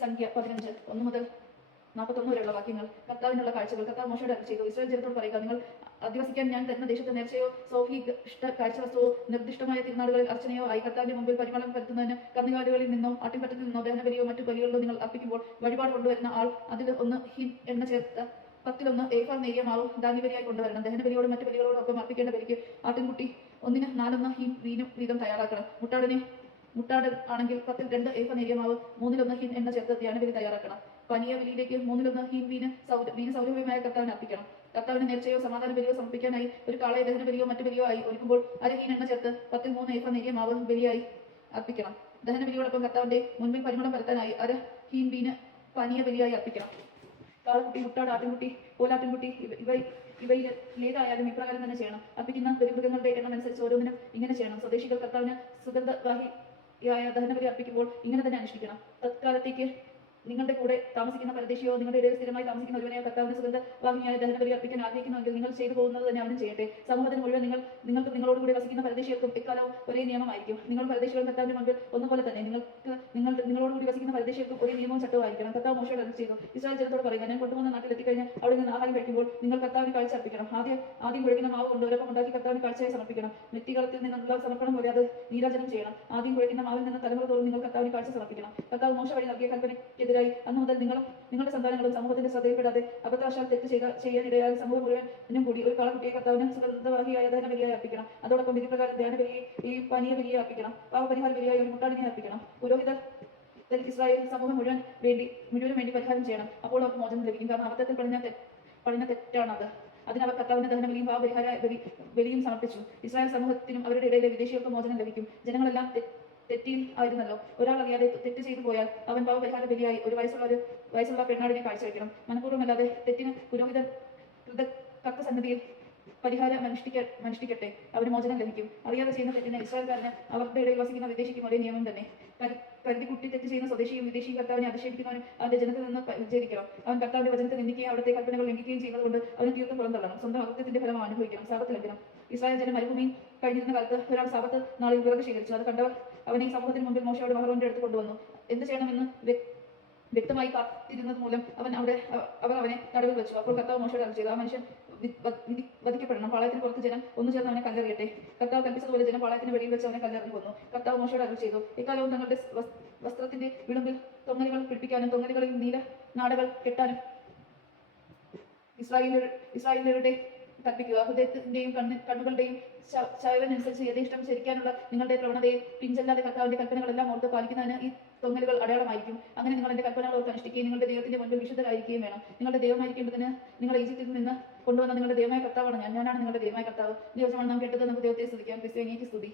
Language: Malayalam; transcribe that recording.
സംഖ്യ 15 1 മുതൽ 41 വരെയുള്ള വാക്യങ്ങൾ. കർത്താവിനുള്ള കാഴ്ചകൾ. കർത്താവ് മോശയോട് അരുളിച്ചെയ്തു, ഇസ്രായേൽ ജനത്തോട് പറയുക, നിങ്ങൾ അധിവസിക്കാൻ ഞാൻ തരുന്ന ദേശത്ത് നേർച്ചയോ സൗഭീഷ്ട കാഴ്ചവസ്തുവോ നിർദ്ദിഷ്ടമായ തിരുനാളുകളിൽ അർച്ചനയോ ആയി കർത്താവിന്റെ മുമ്പിൽ പരിമളം പരത്തുന്നതിന് കന്നുകാലികളിൽ നിന്നോ ആട്ടിൻപറ്റത്തിൽ നിന്നോ ദഹനബലിയോ മറ്റു ബലികളിലോ നിങ്ങൾ അർപ്പിക്കുമ്പോൾ വഴിപാട് കൊണ്ടുവരുന്ന ആൾ അതിൽ 1 ഹിൻ എണ്ണ ചേർത്ത് 10 ഏഫ നേരിയ മാവ് ധാന്യബലിയായി കൊണ്ടുവരണം. ദഹനബലിയോടും മറ്റു ബലികളോടൊപ്പം അർപ്പിക്കേണ്ട ബലിക്ക് ആട്ടിൻകുട്ടി 1 4 ഹിൻ വീതം തയ്യാറാക്കണം. മുട്ടാട് ആണെങ്കിൽ 10 2 ഏഫ നേരിയ മാവ് 3 ഹിൻ എണ്ണ ചേർത്ത് ധ്യാനബലി തയ്യാറാക്കണം. പനിയ ബലിയിലേക്ക് 3 ഹിൻ വീന് സൗരഭ്യമായ കർത്താവിന് അർപ്പിക്കണം. കർത്താവിന് നേർച്ചയോ സമാധാന ബലിയോ സമർപ്പിക്കാനായി ഒരു കാളയെ ദഹനബലിയോ മറ്റു ബലിയോ ആയി ഒരുക്കുമ്പോൾ 1/2 ഹീൻ എണ്ണ ചേർത്ത് 10 3 ഏഫ നേരിയ മാവ് ബലിയായി അർപ്പിക്കണം. ദഹനബലിയോടൊപ്പം കർത്താവിന്റെ മുൻപിൽ പരിമളം പരത്താനായി 1/2 ഹീൻ വീന് പനിയ ബലിയായി അർപ്പിക്കണം. കാളക്കുട്ടി, മുട്ടാട്, ആട്ടിൻകുട്ടി, കോലാട്ടിൻകുട്ടി ഇവയിൽ ഏതായാലും ഇപ്രകാരം തന്നെ ചെയ്യണം. അർപ്പിക്കുന്ന ബലിമൃഗങ്ങളുടെ എണ്ണം അനുസരിച്ച് ഓരോന്നിനും ഇങ്ങനെ ചെയ്യണം. സ്വദേശികൾ കർത്താവിന് സുഗന്ധവാഹിയായ ദഹനബലി അർപ്പിക്കുമ്പോൾ ഇങ്ങനെ തന്നെ അനുഷ്ഠിക്കണം. തത്കാലത്തേക്ക് നിങ്ങളുടെ കൂടെ താമസിക്കുന്ന പരദേശിയോ നിങ്ങളുടെ ഇടയിൽ സ്ഥിരമായി താമസിക്കുന്ന ഒരുവനെയോ കർത്താവിന് സുഗന്ധവാഹിനിയായ ദഹനബലി അർപ്പിക്കാൻ ആഗ്രഹിക്കുന്നുവെങ്കിൽ നിങ്ങൾ ചെയ്തു പോകുന്നത് തന്നെ അവനും ചെയ്യട്ടെ. സമൂഹത്തിന് മുഴുവൻ നിങ്ങൾക്ക് നിങ്ങളോട് കൂടി വസിക്കുന്ന പരദേശികൾക്കും എക്കാലവും ഒരേ നിയമമായിരിക്കും. നിങ്ങൾ പരദേശികളും കർത്താവിന്റെ മുൻപിൽ ഒന്നുപോലെ തന്നെ നിങ്ങളോട് കൂടി വസിക്കുന്ന പരദേശികൾക്കും ഒരേ നിയമവും ചട്ടവും ആയിരിക്കണം. കർത്താവ് മോശയോട് അരുളിച്ചെയ്തു, ഇസ്രായേൽ ജനത്തോട് പറയുക, ഞാൻ കൊണ്ടുവന്ന നാട്ടിൽ എത്തിക്കഴിഞ്ഞാൽ അവിടെ നിന്ന് ആഹാരം കഴിക്കുമ്പോൾ നിങ്ങൾ കർത്താവിന് കാഴ്ച അർപ്പിക്കണം. ആദ്യം കുഴക്കുന്ന മാവ് കൊണ്ട് ഒരപ്പം ഉണ്ടാക്കി കർത്താവിന് കാഴ്ചയായി സമർപ്പിക്കണം. നെറ്റികളത്തിൽ നിന്നുള്ള സമർപ്പണം പോലെ അത് നീരാജനം ചെയ്യണം. ആദ്യം കുഴക്കുന്ന മാവിൽ നിന്ന് തലമുറ തോറും നിങ്ങൾ കർത്താവിന് കാഴ്ച സമർപ്പിക്കണം. കർത്താവ് മോശ വഴി നൽകിയ കൽപ്പനയ്ക്കെതിരായി അന്നു മുതൽ നിങ്ങളുടെ സന്താനങ്ങളും സമൂഹത്തിന്റെ ശ്രദ്ധയിൽപ്പെടാതെ അബദ്ധവശാൽ തെറ്റ് ചെയ്യാനിടയായ സമൂഹം മുഴുവനും കൂടി ഒരു കാളക്കുട്ടിയെ കർത്താവിന് സുഗന്ധവാഹിയായ ദഹനബലിയായി അർപ്പിക്കണം. അതോടൊപ്പം വിധിപ്രകാരം ധ്യാനബലിയെ ഈ പനീയ ബലിയെ അർപ്പിക്കണം. പാവപരിഹാര ബലിയായി ഒരു മുട്ടാടിനെ അർപ്പിക്കണം. പുരോഹിതർ ഇസ്രായേൽ സമൂഹം മുഴുവനും വേണ്ടി പരിഹാരം ചെയ്യണം. അപ്പോൾ അവർക്ക് മോചനം ലഭിക്കും. കാരണം അബദ്ധത്തിൽ പണിഞ്ഞ തെറ്റാണത്. അതിനവർ കർത്താവിന്റെ ദഹനബലിയും പാവപരിഹാര ബലിയും സമർപ്പിച്ചു. ഇസ്രായേൽ സമൂഹത്തിനും അവരുടെ ഇടയിലെ വിദേശികൾക്കും മോചനം ലഭിക്കും. ജനങ്ങളെല്ലാം തെറ്റിയിൽ ആയിരുന്നല്ലോ. ഒരാൾ അറിയാതെ തെറ്റ് ചെയ്തു പോയാൽ അവൻ പാവപരിഹാര ബലിയായി ഒരു വയസ്സുള്ള പെണ്ണാടിനെ കാഴ്ചവെക്കണം. മനഃപൂർവ്വമല്ലാതെ തെറ്റിന് പുരോഹിതർ തർക്കസന്നിധിയിൽ പരിഹാരം അനുഷ്ഠിക്കട്ടെ, അവന് മോചനം ലഭിക്കും. അറിയാതെ ചെയ്യുന്ന തെറ്റിന് ഇസ്രായേൽക്കാരന് അവരുടെ ഇടയിൽ വസിക്കുന്ന വിദേശിക്കും ഒരേ നിയമം തന്നെ. കരുതിക്കുട്ടി തെറ്റ് ചെയ്യുന്ന സ്വദേശിയും വിദേശിയും കർത്താവിനെ അധിക്ഷേപിക്കുന്നവനും അവന്റെ ജനത്തിൽ നിന്ന് വിജയിക്കണം. അവൻ കർത്താവിന്റെ വചനത്തെ നിന്ദിക്കുകയും അവിടുത്തെ കൽപ്പനകൾ ലംഘിക്കുകയും ചെയ്യുന്നതുകൊണ്ട് അവന് തീർത്തും പുറന്തള്ളണം. സ്വന്തം അകൃത്യത്തിന്റെ ഫലം അനുഭവിക്കണം. സാപത്ത് ലംഘനം. ഇസ്രായേൽ ജനം മരുഭൂമിയിൽ കഴിഞ്ഞിരുന്ന കാലത്ത് ഒരാൾ സാപത്ത് നാളിൽ വിറക് ശേഖരിച്ചു. അത് കണ്ടവർ അവനെ സമൂഹത്തിന് മുമ്പിൽ മോശയോട് അഹരോന്റെ അടുത്ത് കൊണ്ടുവന്നു. എന്ത് ചെയ്യണമെന്ന് വ്യക്തമായി കാത്തിരുന്നത് മൂലം അവർ അവനെ തടവിൽ വെച്ചു. അപ്പോൾ കർത്താവ് മോശയോട് അരുളിച്ചെയ്തു, ആ മനുഷ്യൻ വധിക്കപ്പെടണം. പാളയത്തിന് പുറത്ത് ജനം ഒന്നു ചേർന്ന് അവനെ കല്ലെറിയട്ടെ. കർത്താവ് കൽപ്പിച്ചതുപോലെ ജനം പാളയത്തിന് വെളിയിൽ വെച്ച് അവനെ കല്ലെറിഞ്ഞു കൊന്നു. കർത്താവ് മോശയോട് അരുളിച്ചെയ്തു, എക്കാലവും തങ്ങളുടെ വസ്ത്രത്തിന്റെ വിളുമ്പിൽ തൊങ്ങലുകൾ പിടിപ്പിക്കാനും തൊങ്ങലുകളിൽ നീല നാടകൾ കെട്ടാനും ഇസ്രായേലരുടെ കൽപ്പിക്കുക. ഹൃദയത്തിന്റെയും കണ്ണുകളുടെയും ചായവനുസരിച്ച് യഥേഷ്ടം ചരിക്കാനുള്ള നിങ്ങളുടെ പ്രവണതയെ പിഞ്ചല്ലാതെ കർത്താവിന്റെ കൽപ്പനകളെല്ലാം ഓർത്ത് പാലിക്കുന്നതിന് ഈ തൊങ്ങലുകൾ അടയാളമായിരിക്കും. അങ്ങനെ നിങ്ങൾ എന്റെ കൽപ്പനകൾ ഓർത്ത് അനുഷ്ഠിക്കുകയും നിങ്ങളുടെ ദൈവത്തിന്റെ മുൻപിൽ വിശുദ്ധരായിരിക്കുകയും വേണം. നിങ്ങളുടെ ദൈവമായിരിക്കേണ്ടതിന് നിങ്ങൾ ഈജിപ്തിൽ നിന്ന് കൊണ്ടുവന്ന നിങ്ങളുടെ ദൈവമായ കർത്താവാണ് ഞാനാണ് നിങ്ങളുടെ ദൈവമായ കർത്താവ്. ദിവസമാണ് നാം കേട്ടത്. നമുക്ക് ദൈവത്തെ സ്തുതിക്കാം. ക്രിസ്ത്യാനിക്ക് സ്തുതി.